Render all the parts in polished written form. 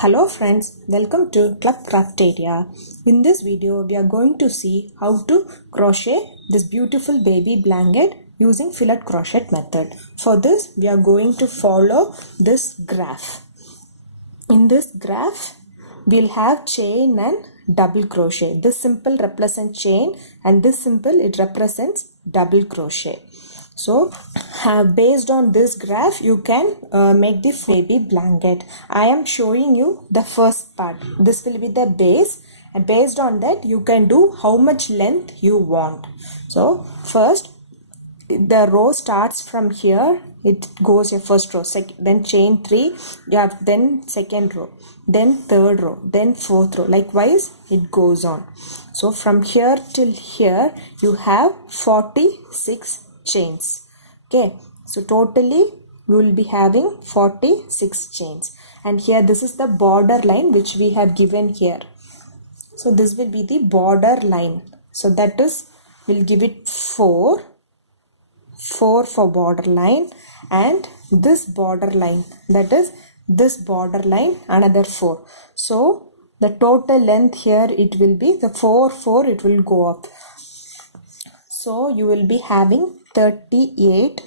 Hello friends, welcome to Club Crafteria. In this video, we are going to see how to crochet this beautiful baby blanket using filet crochet method. For this, we are going to follow this graph. In this graph, we'll have chain and double crochet. This symbol represents chain and this symbol it represents double crochet. So based on this graph you can make the baby blanket. I am showing you the first part. This will be the base and based on that you can do how much length you want. So first the row starts from here, it goes your first row, then chain 3, you have then second row, then third row, then fourth row, likewise it goes on. So from here till here you have 46 chains. Okay, so totally we will be having 46 chains, and here this is the border line which we have given here. So this will be the border line, so that is we'll give it 4 for border line, and this border line, that is this border line, another 4. So the total length here it will be the 4 it will go up. So you will be having 38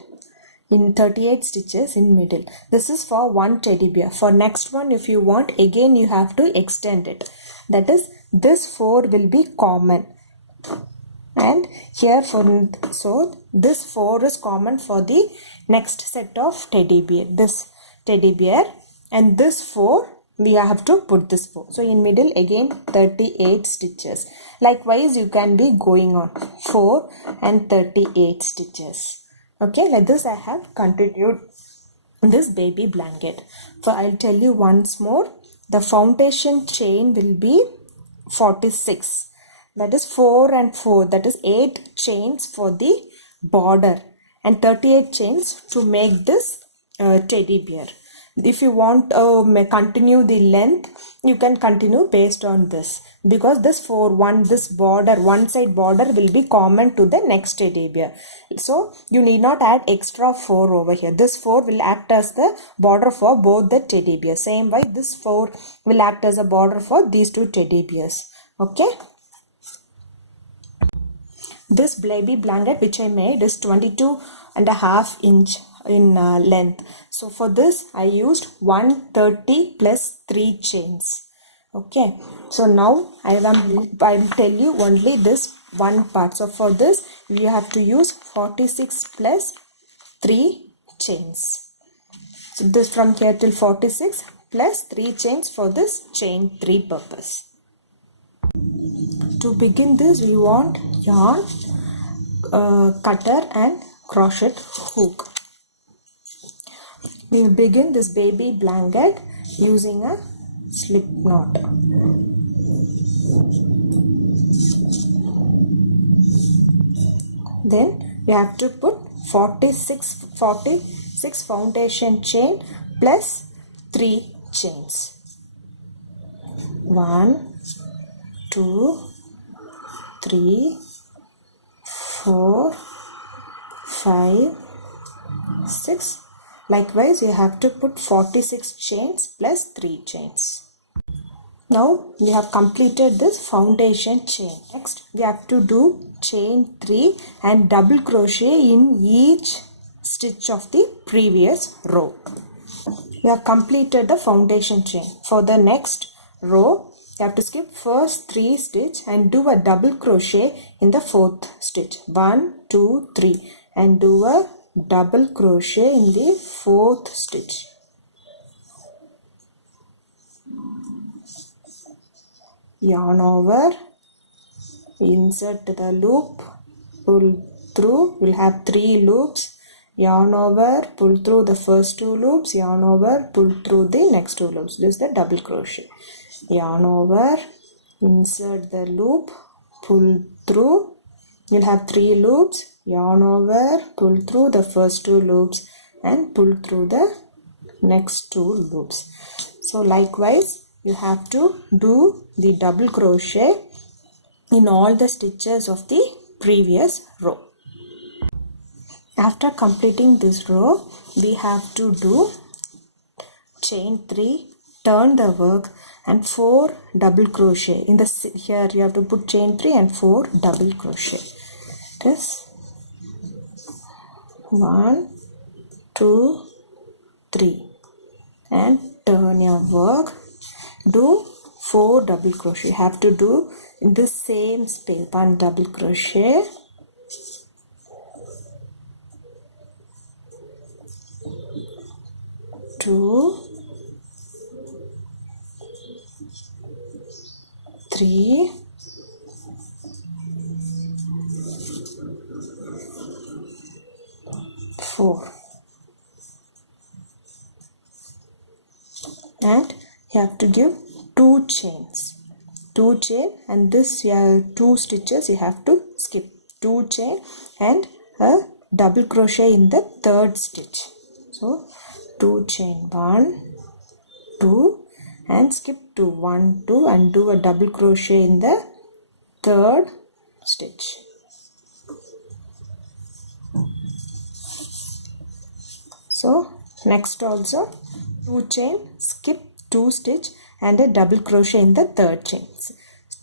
stitches in middle. This is for one teddy bear. For next one, if you want, again you have to extend it. That is, this 4 will be common, and here so this 4 is common for the next set of teddy bear, this teddy bear, and this 4 we have to put this 4. So in middle again 38 stitches. Likewise you can be going on 4 and 38 stitches. Okay, like this I have continued this baby blanket. So I'll tell you once more, the foundation chain will be 46. That is 4 and 4, that is 8 chains for the border and 38 chains to make this teddy bear. If you want continue the length, you can continue based on this, because this this border, one side border will be common to the next teddy bear. So you need not add extra 4 over here. This 4 will act as the border for both the teddy bears. Same way this 4 will act as a border for these two teddy bears. Okay. This baby blanket which I made is 22.5 inch in length. So for this I used 130 plus 3 chains. Okay, so now I will tell you only this one part. So for this you have to use 46 plus 3 chains. So this from here till 46 plus 3 chains for this chain 3 purpose. To begin this we want yarn, cutter and crochet hook. We will begin this baby blanket using a slip knot. Then you have to put 46 foundation chain plus 3 chains. 1, 2, 3, 4, 5, 6. Likewise, you have to put 46 chains plus 3 chains. Now we have completed this foundation chain. Next, we have to do chain 3 and double crochet in each stitch of the previous row. We have completed the foundation chain. For the next row, you have to skip first 3 stitch and do a double crochet in the 4th stitch. 1, 2, 3 and do a double crochet in the 4th stitch. Yarn over, insert the loop, pull through, we'll have 3 loops. Yarn over, pull through the first 2 loops, yarn over, pull through the next 2 loops. This is the double crochet. Yarn over, insert the loop, pull through, you'll have 3 loops, yarn over, pull through the first 2 loops and pull through the next 2 loops. So likewise you have to do the double crochet in all the stitches of the previous row. After completing this row, we have to do chain 3, turn the work and 4 double crochet in the here you have to put chain 3 and 4 double crochet. This 1 2 3 and turn your work, do 4 double crochet. You have to do in the same space 1 double crochet, 2 3 4 and you have to give 2 chains, 2 chain, and this 2 stitches you have to skip, 2 chain and a double crochet in the third stitch. So 2 chain 1 2 and skip to 1 2 and do a double crochet in the third stitch. So next also 2 chain, skip 2 stitch and a double crochet in the third chain,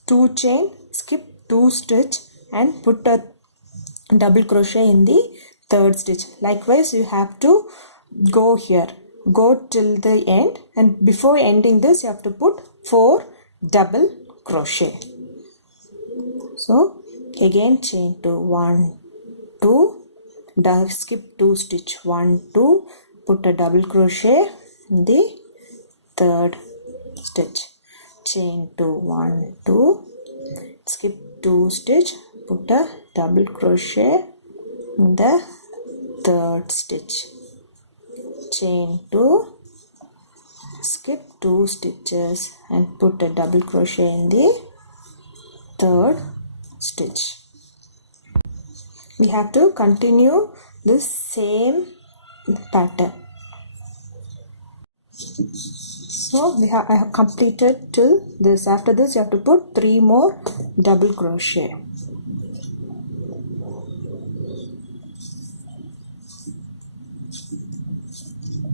2 chain, skip 2 stitch and put a double crochet in the third stitch. Likewise you have to go here, go till the end, and before ending this you have to put 4 double crochet. So again chain to 1 2, skip 2 stitch 1 2, put a double crochet in the third stitch, chain to 1 2, skip 2 stitch, put a double crochet in the third stitch, chain 2, skip 2 stitches and put a double crochet in the third stitch. We have to continue this same pattern. So I have completed till this. After this you have to put 3 more double crochet.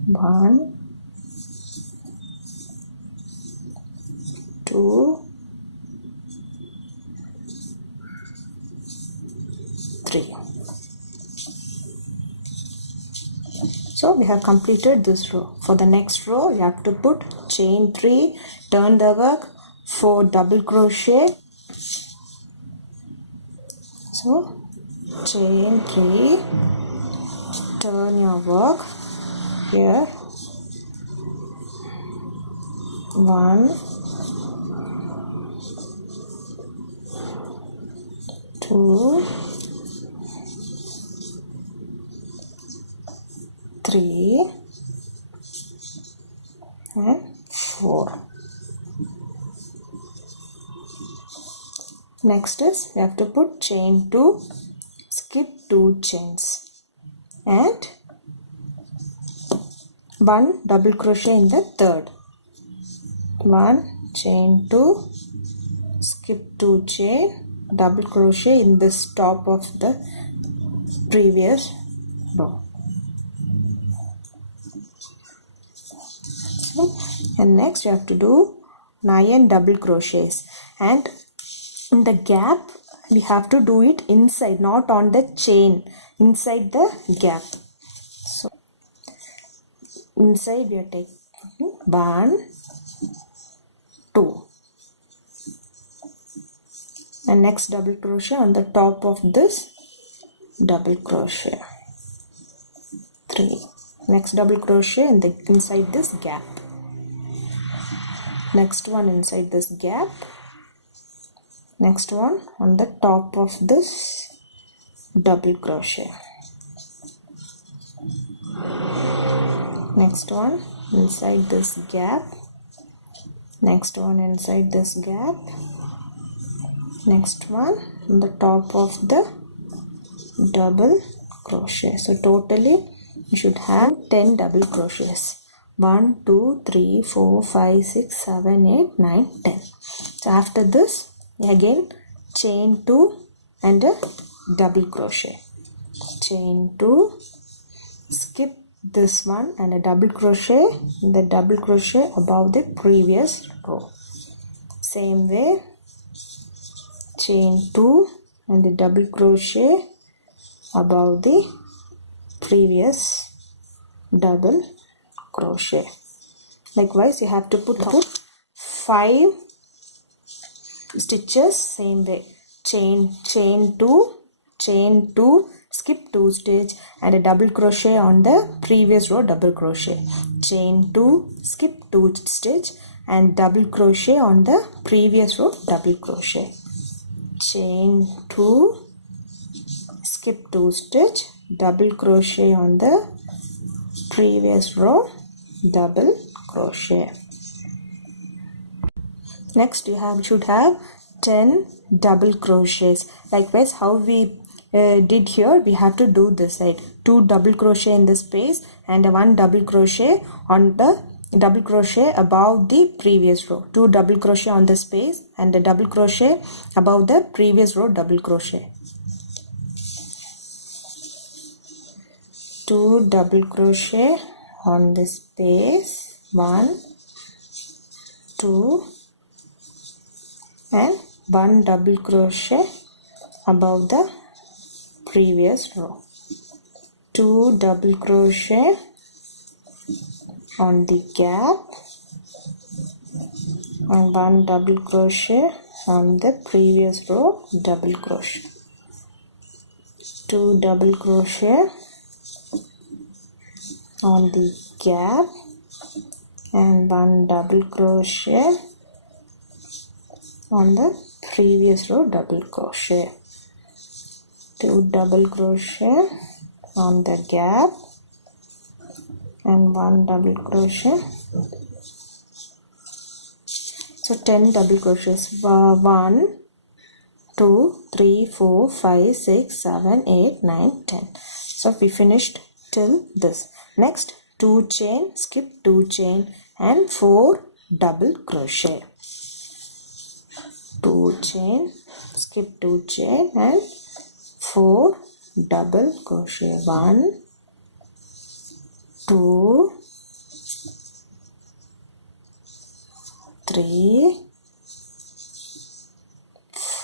One, 2, 3. So we have completed this row. For the next row you have to put chain 3, turn the work, 4 double crochet. So chain 3, turn your work here, 1 2 3 and 4. Next is we have to put chain 2, skip 2 chains and 1 double crochet in the third, 1 chain 2, skip 2 chain, double crochet in this top of the previous row. And next you have to do 9 double crochets, and in the gap we have to do it inside, not on the chain, inside the gap. So inside we are taking 1 2 and next double crochet on the top of this double crochet, 3, next double crochet in the inside this gap, next one inside this gap, next one on the top of this double crochet, next one inside this gap, next one inside this gap, next one on the top of the double crochet. So totally you should have 10 double crochets. 1 2 3 4 5 6 7 8 9 10. So after this again chain 2 and a double crochet, chain 2, skip this one and a double crochet in the double crochet above the previous row. Same way, chain 2 and a double crochet above the previous double crochet. Likewise, you have to put 5 stitches same way. Chain 2, skip 2 stitch and a double crochet on the previous row, double crochet. Chain 2, skip 2 stitch and double crochet on the previous row, double crochet. Chain 2, skip 2 stitch, double crochet on the previous row, double crochet. Next you should have 10 double crochets. Likewise, how we did here, we have to do this side. 2 double crochet in the space and 1 double crochet on the double crochet above the previous row. 2 double crochet on the space and a double crochet above the previous row, double crochet. 2 double crochet on the space, 1, 2 and 1 double crochet above the previous row. 2 double crochet on the gap and 1 double crochet on the previous row, double crochet. 2 double crochet on the gap and 1 double crochet on the previous row, double crochet. 2 double crochet on the gap and 1 double crochet. So 10 double crochets. 1, 2, 3, 4, 5, 6, 7, 8, 9, 10. So we finished till this. Next, 2 chain, skip 2 chain and 4 double crochet. 2 chain, skip 2 chain and 4 double crochet. 1, 2, 3,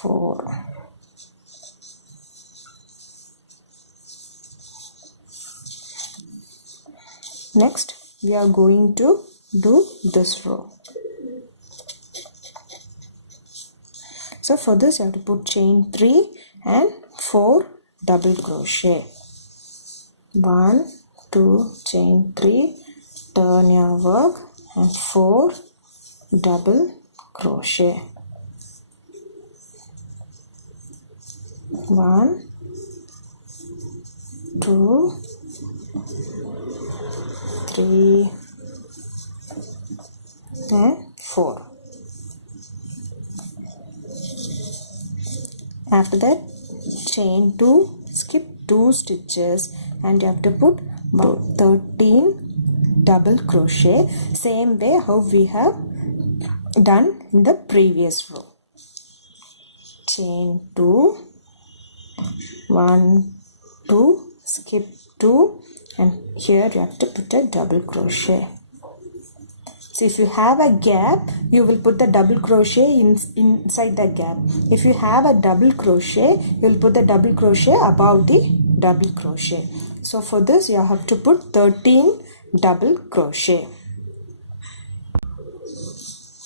4. Next, we are going to do this row. So for this, you have to put chain 3 and 4 double crochet. 1, 2, chain 3, turn your work and 4 double crochet. 1, 2, 3 and 4. After that, chain 2, skip 2 stitches and you have to put about 13 double crochet, same way how we have done in the previous row. Chain 2, 1, 2, skip 2 and here you have to put a double crochet. So if you have a gap, you will put the double crochet inside the gap. If you have a double crochet, you will put the double crochet above the double crochet. So for this, you have to put 13 double crochet.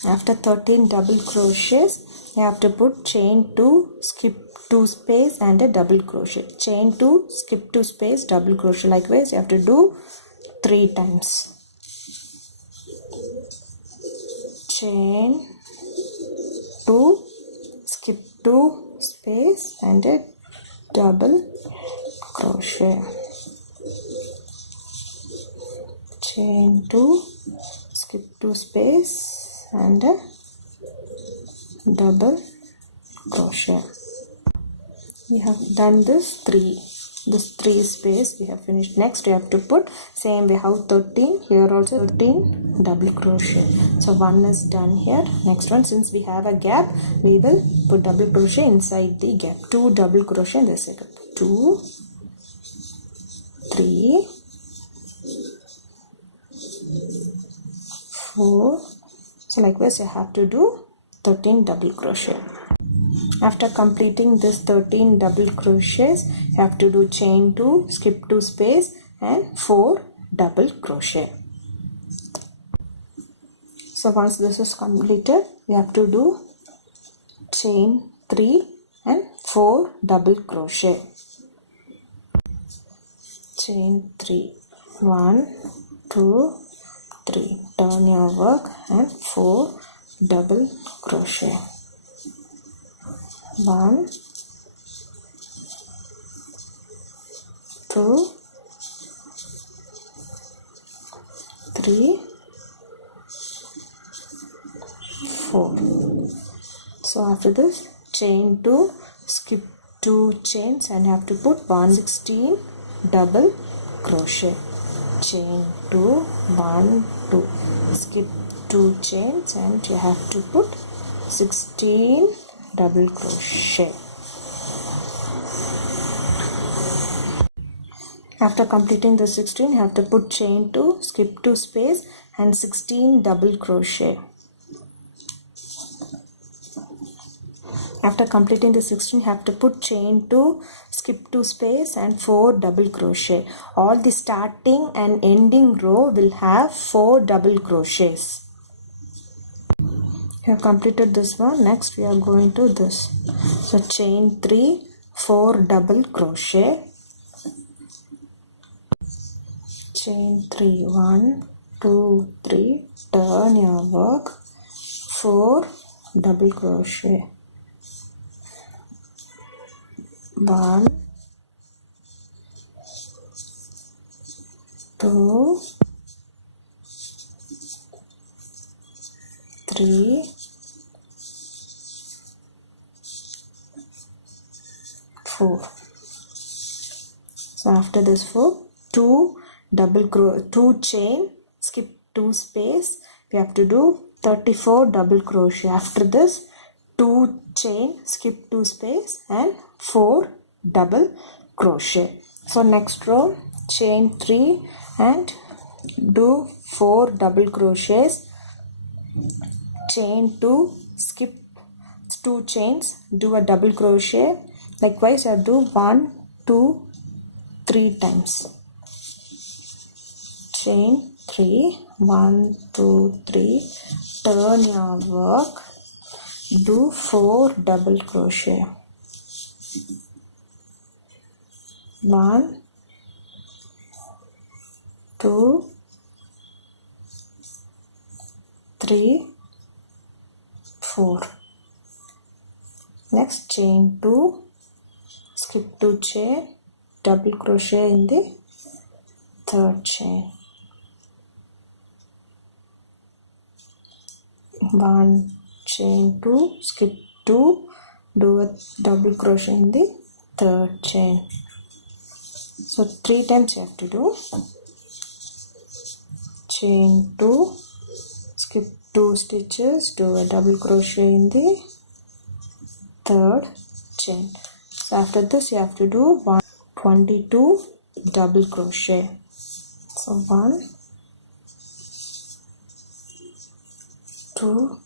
After 13 double crochets, you have to put chain 2, skip 2 space and a double crochet. Chain 2, skip 2 space, double crochet. Likewise, you have to do 3 times. Chain 2, skip 2 space and a double crochet. Chain 2, skip 2 space and a double crochet. We have done this 3 space we have finished. Next we have to put same way how 13, here also 13 double crochet. So one is done here. Next one, since we have a gap, we will put double crochet inside the gap. 2 double crochet in the second. 2, 3, 4. So likewise you have to do 13 double crochet. After completing this 13 double crochets, you have to do chain 2, skip 2 space and 4 double crochet. So once this is completed, you have to do chain 3 and 4 double crochet. Chain 3, 1, 2, 3. Turn your work and 4 double crochet. 1, 2, 3, 4. So after this, chain 2, skip 2 chains and have to put 116 double crochet. Chain 2, 1, 2. Skip 2 chains and you have to put 16 double crochet. After completing the 16, you have to put chain 2, skip 2 space and 16 double crochet. After completing the 16, you have to put chain 2, skip 2 space and 4 double crochet. All the starting and ending row will have 4 double crochets. You have completed this one. Next we are going to this. So chain 3, 4 double crochet. Chain 3, 1, 2, 3. Turn your work. 4 double crochet. 1, 2, 3, 4. So after this 4, 2 double crochet, 2 chain, skip 2 space. We have to do 34 double crochet. After this, 2 chain, skip 2 space and 4 double crochet. So next row, chain 3 and do 4 double crochets. Chain 2, skip 2 chains, do a double crochet. Likewise I do 1, 2, 3 times. Chain 3, 1, 2, 3. Turn your work. Do 4 double crochet. 1, 2, 3, 4. Next chain 2, skip 2 chain, double crochet in the third chain. 1 chain 2, skip 2, do a double crochet in the third chain. So 3 times you have to do. Chain 2, skip 2 stitches, do a double crochet in the third chain. So after this you have to do 122 double crochet. So 1, 2,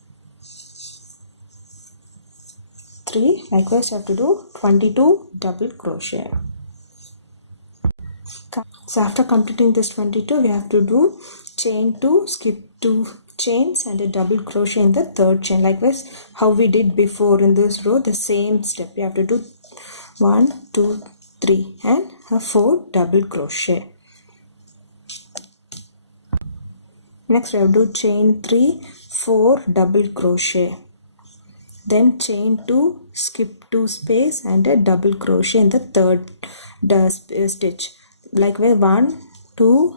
3. Likewise you have to do 22 double crochet. So after completing this 22, we have to do chain 2, skip 2 chains and a double crochet in the third chain. Likewise how we did before in this row, the same step. We have to do 1, 2, 3 and a 4 double crochet. Next we have to do chain 3, 4 double crochet. Then chain 2, skip 2 space and a double crochet in the third stitch. Likewise 1, 2,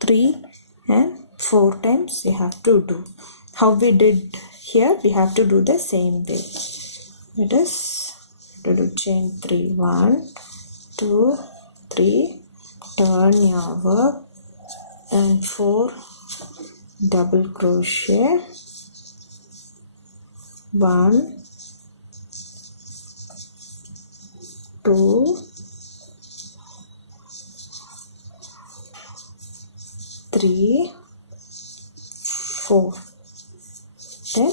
3 and 4 times you have to do. How we did here, we have to do the same way. It is to do chain 3, 1, 2, 3, turn your work and 4 double crochet. 1, 2, 3, 4. Then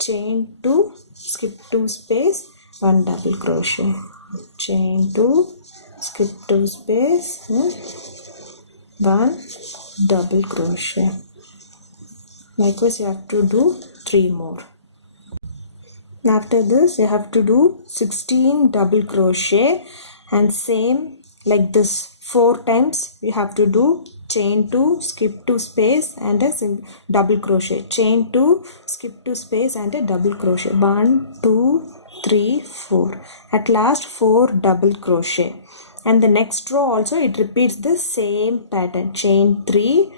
chain 2, skip 2 space, 1 double crochet, chain 2, skip 2 space, 1 double crochet. Likewise you have to do 3 more. After this you have to do 16 double crochet, and same like this 4 times you have to do chain 2, skip 2 space and a double crochet, chain 2, skip 2 space and a double crochet, 1 2 3 4, at last 4 double crochet. And the next row also it repeats the same pattern, chain 3,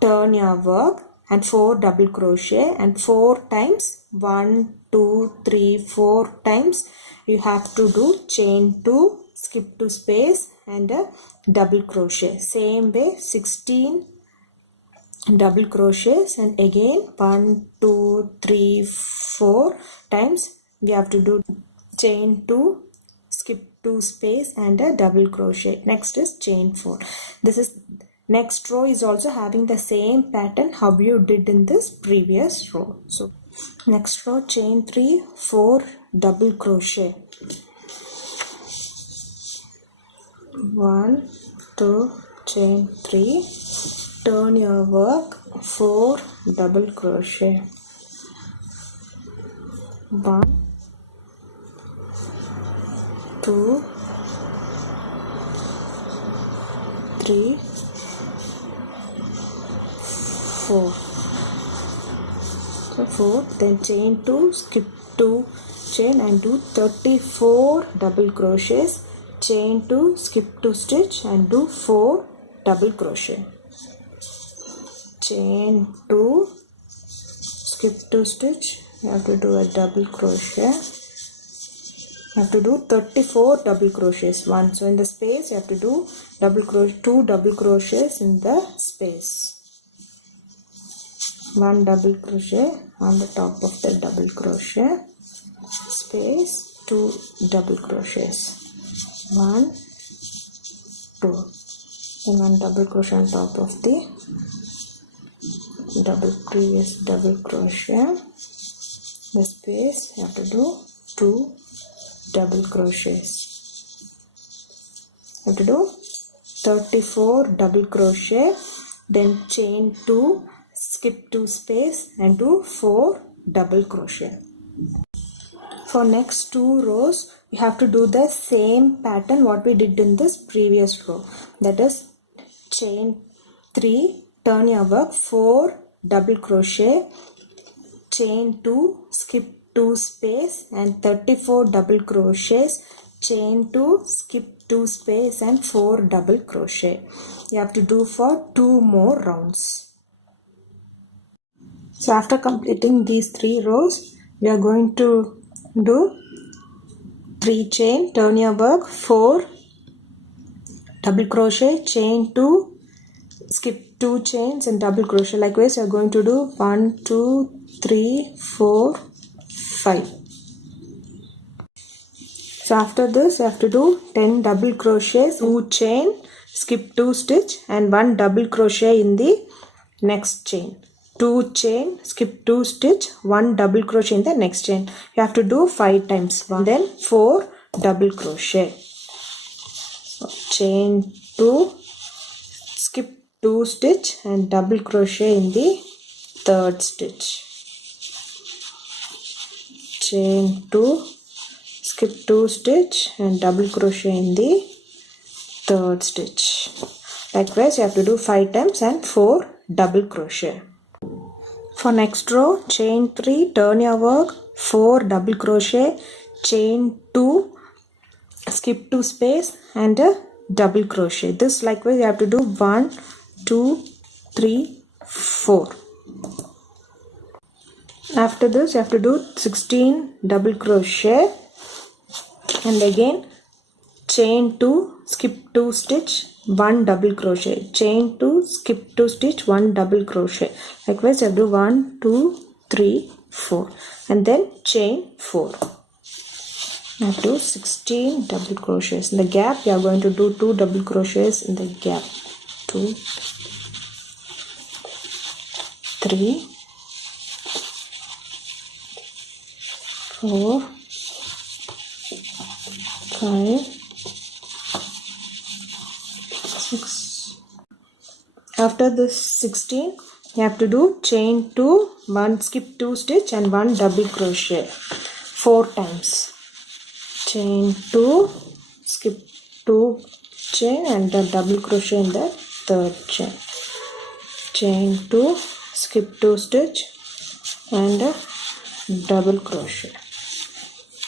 turn your work and 4 double crochet, and 4 times 1 2 3 4 times you have to do chain 2, skip 2 space and a double crochet. Same way 16 double crochets, and again 1 2 3 4 times we have to do chain 2, skip 2 space and a double crochet. Next is chain 4. This is next row is also having the same pattern how you did in this previous row. So next row chain 3, 4 double crochet, 1 2 chain 3, turn your work, 4 double crochet, 1 2 3 4. So 4, then chain 2, skip 2 chain and do 34 double crochets, chain 2, skip 2 stitch and do 4 double crochet, chain 2, skip 2 stitch, you have to do a double crochet, you have to do 34 double crochets, 1. So in the space you have to do double crochet, 2 double crochets in the space, 1 double crochet on the top of the double crochet, space, 2 double crochets, 1 2, then 1 double crochet on top of the previous double crochet, the space you have to do 2 double crochets, you have to do 34 double crochet, then chain 2, skip 2 space and do 4 double crochet. For next 2 rows you have to do the same pattern what we did in this previous row, that is chain 3, turn your work, 4 double crochet, chain 2, skip 2 space and 34 double crochets, chain 2, skip 2 space and 4 double crochet. You have to do for 2 more rounds. So after completing these 3 rows we are going to do 3 chain, turn your work, 4 double crochet, chain 2, skip 2 chains and double crochet. Likewise you are going to do 1 2 3 4 5. So after this you have to do 10 double crochets, 2 chain, skip 2 stitch and 1 double crochet in the next chain, 2 chain, skip 2 stitch, 1 double crochet in the next chain. You have to do 5 times, then 4 double crochet. So chain 2, skip 2 stitch and double crochet in the third stitch, chain 2, skip 2 stitch and double crochet in the third stitch. Likewise you have to do 5 times and 4 double crochet. For next row, chain 3, turn your work, 4 double crochet, chain 2, skip 2 space and a double crochet. This likewise you have to do 1 2 3 4. After this you have to do 16 double crochet and again chain 2, skip 2 stitch, 1 double crochet, chain 2, skip 2 stitch, 1 double crochet. Likewise you have to do 1 2 3 4 and then chain 4. You have to do 16 double crochets. In the gap you are going to do 2 double crochets in the gap, 2 3 4, 5, 6. After this 16, you have to do chain 2, 1 skip 2 stitch and 1 double crochet 4 times. Chain 2, skip 2 chain and the double crochet in the third chain. Chain 2, skip 2 stitch and a double crochet.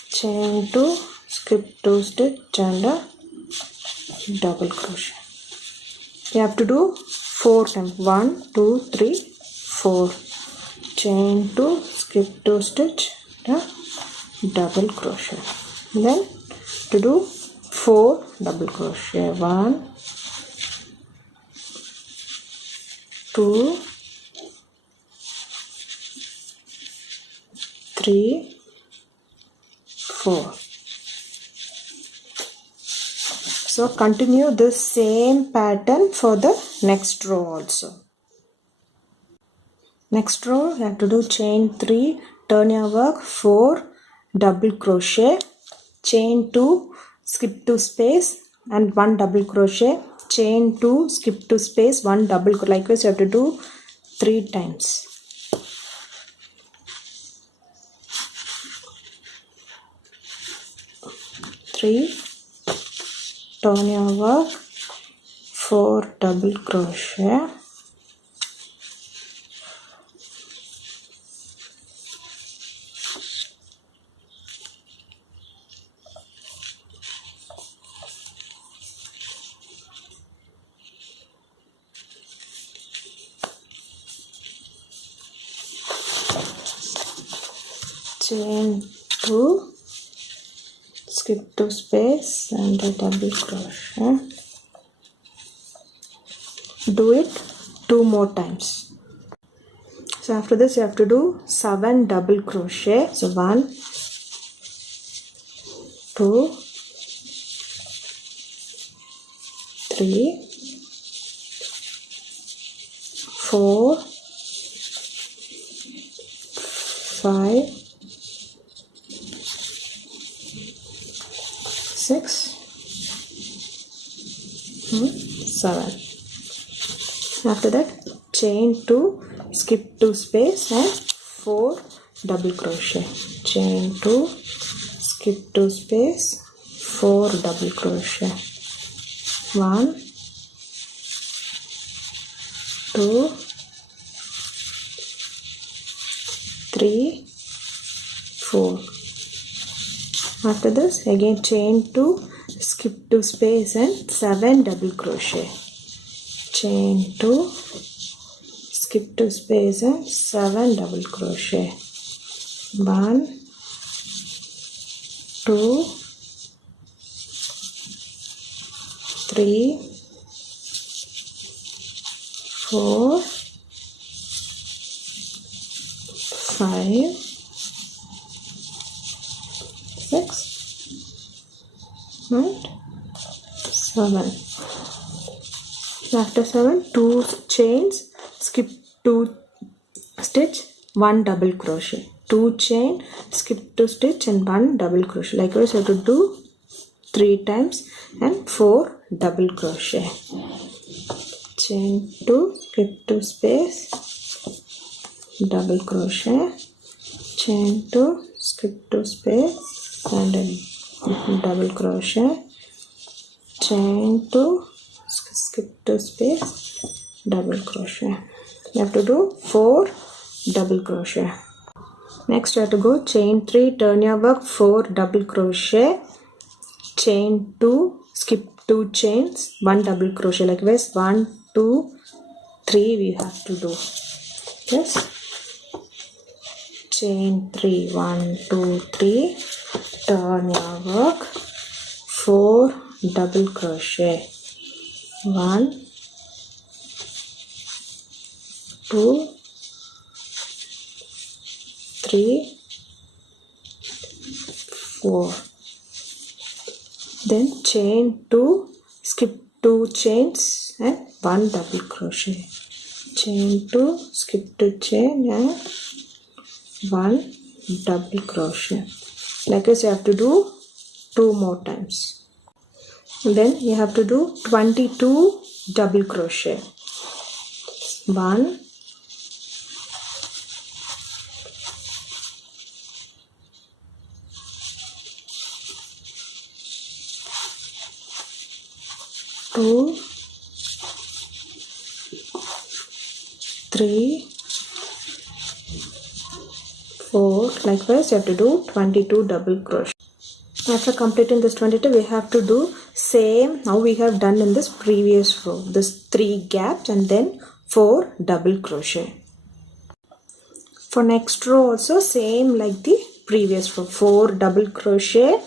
Chain 2, skip 2 stitch and a double crochet. You have to do 4 times. 1, 2, 3, 4. Chain 2, skip 2 stitch and a double crochet. Then to do 4 double crochet. 1, 2, 3, 4. So continue this same pattern for the next row also. Next row you have to do chain 3, turn your work, 4 double crochet, chain 2, skip 2 space and 1 double crochet, chain 2, skip 2 space, 1 double crochet. Likewise you have to do 3 times. Turn your work, 4 double crochet, chain 2, skip 2 space and a double crochet. Do it 2 more times. So after this you have to do 7 double crochet. So 1, 2, 3, 4, 5, 6, 7. After that chain 2, skip 2 space and 4 double crochet. Chain 2, skip 2 space, 4 double crochet. 1, 2, 3, 4. After this again chain 2, skip 2 space and 7 double crochet. Chain 2, skip 2 space and 7 double crochet. 1, 2, 3, 4, 5, 6 and 7. After 7, 2 chains, skip 2 stitch, 1 double crochet. 2 chain, skip 2 stitch and 1 double crochet. Likewise you have to do 3 times and 4 double crochet. Chain 2, skip 2 space, double crochet. Chain 2, skip 2 space and a double crochet. Chain 2, skip 2 space, double crochet. You have to do 4 double crochet. Next you have to go chain 3, turn your work, 4 double crochet, chain 2, skip 2 chains, 1 double crochet. Likewise 1, 2, 3 we have to do. Yes. Chain 3, 1, 2, 3, turn your work, 4 double crochet. 1, 2, 3, 4. Then chain 2, skip 2 chains and 1 double crochet. Chain 2, skip 2 chain and 1 double crochet. Like this you have to do 2 more times. And then you have to do 22 double crochet. 1, 2, 3, 4. Likewise you have to do 22 double crochet. After completing this 22, we have to do same now we have done in this previous row. This 3 gaps and then 4 double crochet. For next row also same like the previous row. 4 double crochet,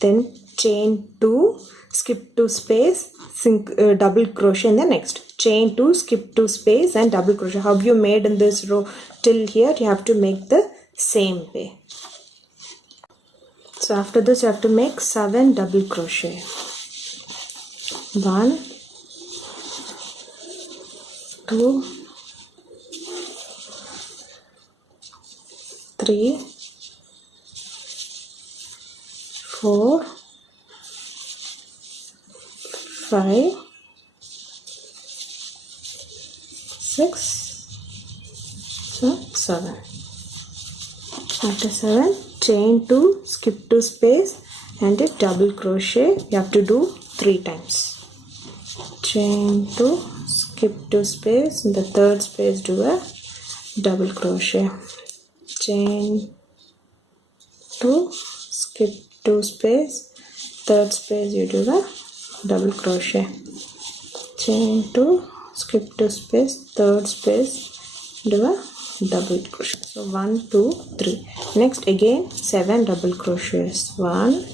then chain 2, skip 2 space, double crochet in the next. Chain 2, skip 2 space and double crochet. How you made in this row till here, you have to make the same way. So after this you have to make 7 double crochet. 1, 2, 3, 4, 5, 6, 7. After 7, chain 2, skip 2 space and a double crochet. You have to do 3 times. Chain 2, skip 2 space, in the third space do a double crochet. Chain 2, skip 2 space, third space you do a double crochet. Chain 2, skip 2 space, third space do a double crochet. So 1, 2, 3. Next again 7 double crochets. 1,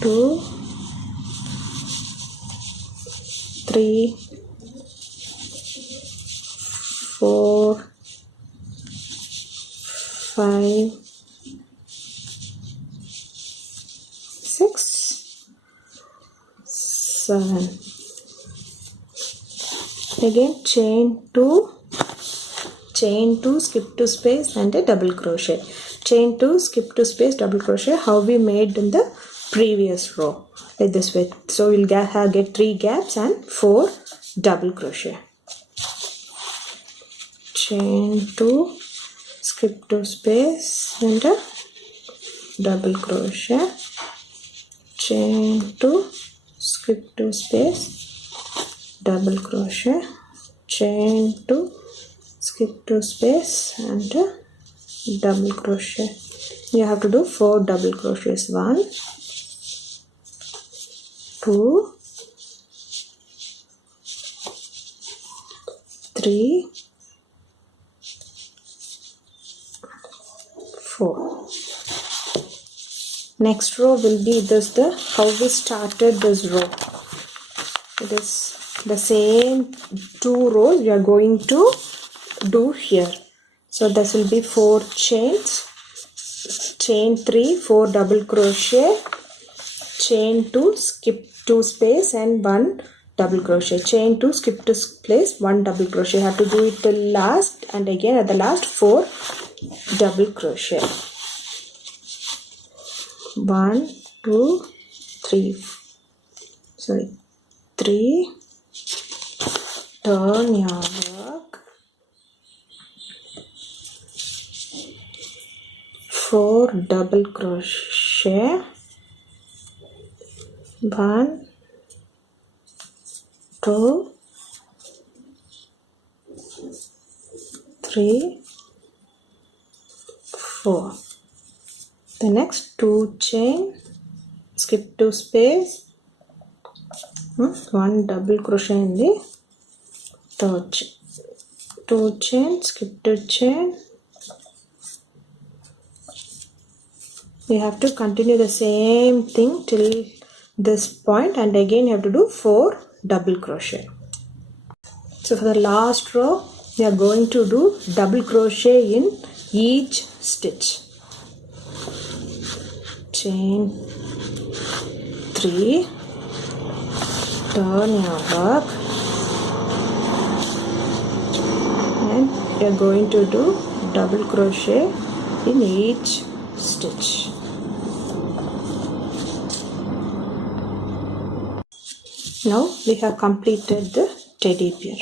2, 3, 4, 5, 6, 7. Again chain 2, skip 2 space and a double crochet. Chain 2, skip 2 space, double crochet. How we made in the previous row, like this way. So we'll get 3 gaps and 4 double crochet. Chain 2, skip 2 space and a double crochet. Chain 2, skip 2 space, double crochet. Chain 2, skip 2 space and a double crochet. You have to do 4 double crochets. 1, 2, 3, 4. Next row will be this, the how we started this row. It is the same 2 rows we are going to do here. So this will be 4 chains, chain 3, 4 double crochet, chain 2, skip 2 space and 1 double crochet. Chain 2, skip 2 space, 1 double crochet. You have to do it till last, and again at the last 4 double crochet. 1, 2, 3. Sorry, 3. Turn your work. 4 double crochet. 1, 2, 3, 4. The next 2 chain, skip 2 space, 1 double crochet in the third chain. 2 chain, skip 2 chain. You have to continue the same thing till this point, and again you have to do 4 double crochet. So for the last row we are going to do double crochet in each stitch. Chain 3, turn your work, and you are going to do double crochet in each stitch. Now we have completed the teddy bear.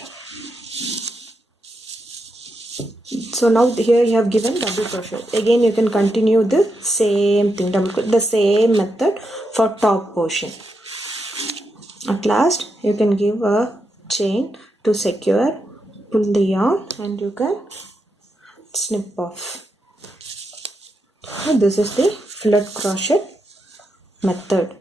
So now here you have given double crochet. Again you can continue the same thing, the same method for top portion. At last you can give a chain to secure, pull the yarn and you can snip off. So this is the fillet crochet method.